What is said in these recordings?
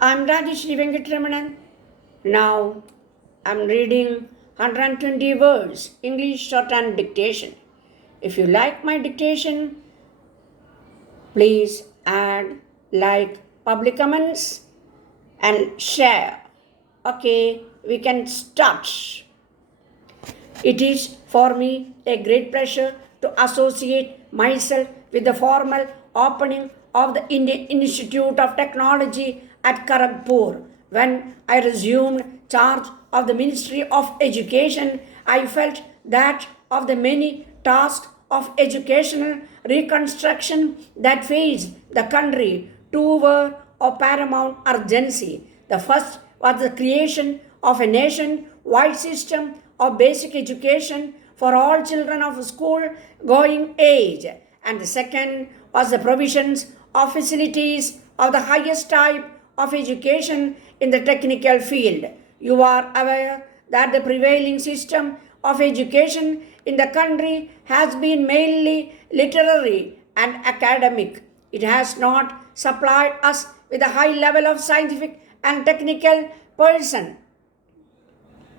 I'm Rajeswary Venkitaramanan. Now I'm reading 120 words English Shorthand Dictation. If you like my dictation, please add, like, public comments and share. Okay, we can start. It is for me a great pleasure to associate myself with the formal opening of the Indian Institute of Technology at Kharagpur. When I resumed charge of the Ministry of Education, I felt that of the many tasks of educational reconstruction that faced the country, two were of paramount urgency. The first was the creation of a nation-wide system of basic education for all children of school-going age, and the second was the provisions of facilities of the highest type of education in the technical field. You are aware that the prevailing system of education in the country has been mainly literary and academic. It has not supplied us with a high level of scientific and technical person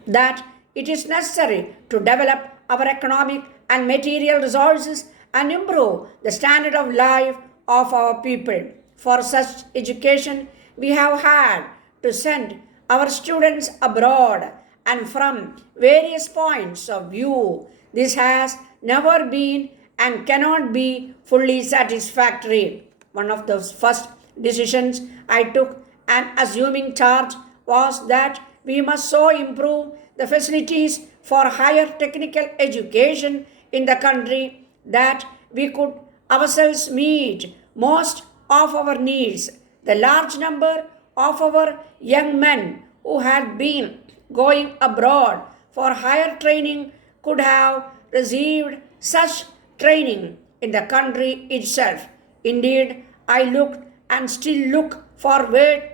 that it is necessary to develop our economic and material resources and improve the standard of life of our people. For such education, we have had to send our students abroad and from various points of view. This has never been and cannot be fully satisfactory. One of the first decisions I took and assuming charge was that we must so improve the facilities for higher technical education in the country that we could ourselves meet most of our needs. The large number of our young men who had been going abroad for higher training could have received such training in the country itself. Indeed, I looked and still look forward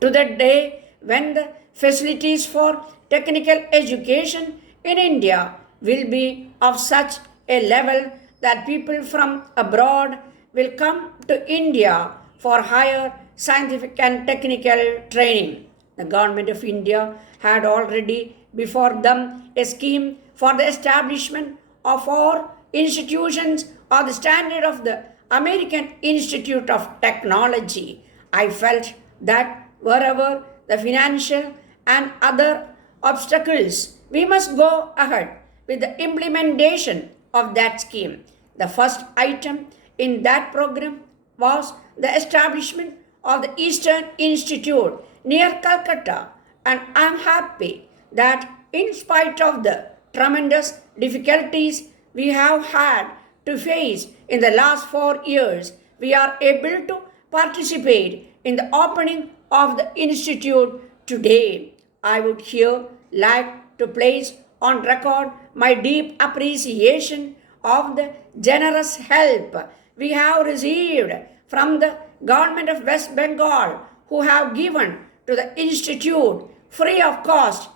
to the day when the facilities for technical education in India will be of such a level that people from abroad will come to India for higher scientific and technical training. The government of India had already before them a scheme for the establishment of 4 institutions of the standard of the American Institute of Technology. I felt that wherever the financial and other obstacles, we must go ahead with the implementation of that scheme. The first item in that program was the establishment of the Eastern Institute near Calcutta, and I am happy that in spite of the tremendous difficulties we have had to face in the last 4 years, we are able to participate in the opening of the institute today. I would here like to place on record my deep appreciation of the generous help we have received from the government of West Bengal, who have given to the institute free of cost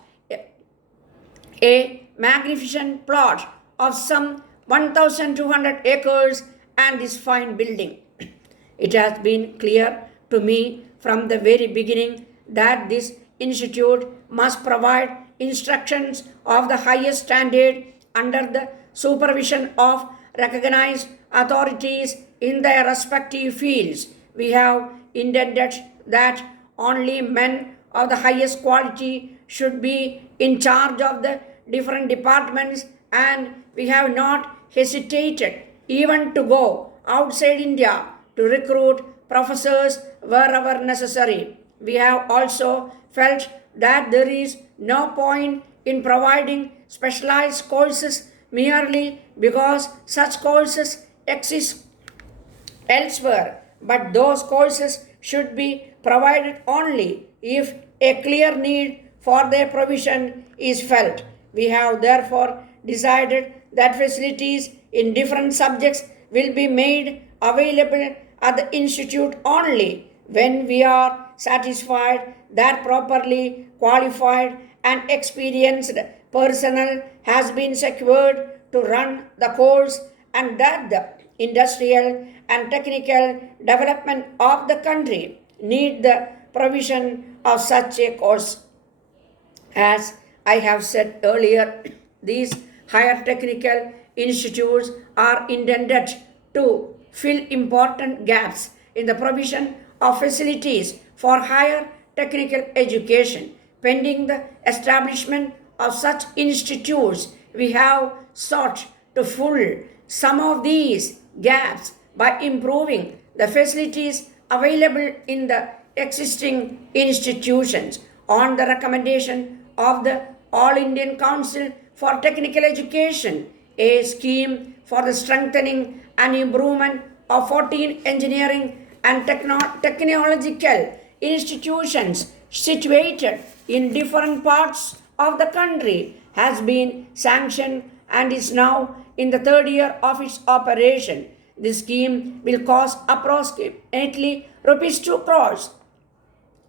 a magnificent plot of some 1,200 acres and this fine building. It has been clear to me from the very beginning that this institute must provide instructions of the highest standard under the supervision of recognized authorities in their respective fields. We have intended that only men of the highest quality should be in charge of the different departments, and we have not hesitated even to go outside India to recruit professors wherever necessary. We have also felt that there is no point in providing specialized courses merely because such courses exist elsewhere, but those courses should be provided only if a clear need for their provision is felt. We have therefore decided that facilities in different subjects will be made available at the institute only when we are satisfied that properly qualified and experienced personnel has been secured to run the course, and that the industrial and technical development of the country need the provision of such a course. As I have said earlier, these higher technical institutes are intended to fill important gaps in the provision of facilities for higher technical education. Pending the establishment of such institutes, we have sought to fill some of these gaps by improving the facilities available in the existing institutions. On the recommendation of the All Indian Council for Technical Education, a scheme for the strengthening and improvement of 14 engineering and technological institutions situated in different parts of the country has been sanctioned and is now in the third year of its operation. This scheme will cost approximately rupees 2 crores.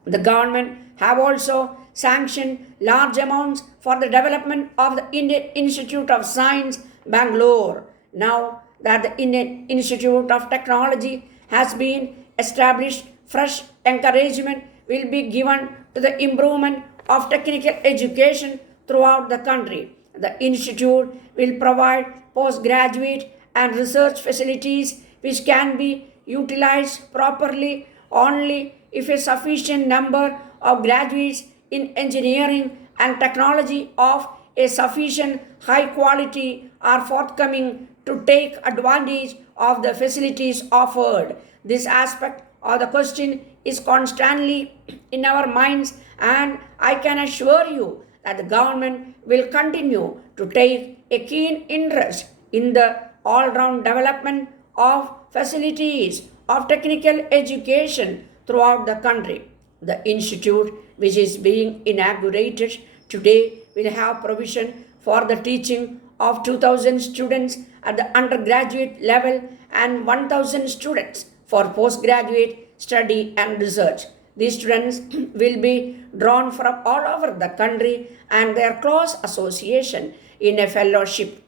The government have also sanctioned large amounts for the development of the Indian Institute of Science, Bangalore. Now that the Indian Institute of Technology has been established, fresh encouragement will be given to the improvement of technical education throughout the country. The institute will provide postgraduate and research facilities which can be utilized properly only if a sufficient number of graduates in engineering and technology of a sufficient high quality are forthcoming to take advantage of the facilities offered. This aspect of the question is constantly in our minds, and I can assure you that the government will continue to take a keen interest in the all-round development of facilities of technical education throughout the country. The institute, which is being inaugurated today, will have provision for the teaching of 2,000 students at the undergraduate level and 1,000 students for postgraduate study and research. These students will be drawn from all over the country and their close association in a fellowship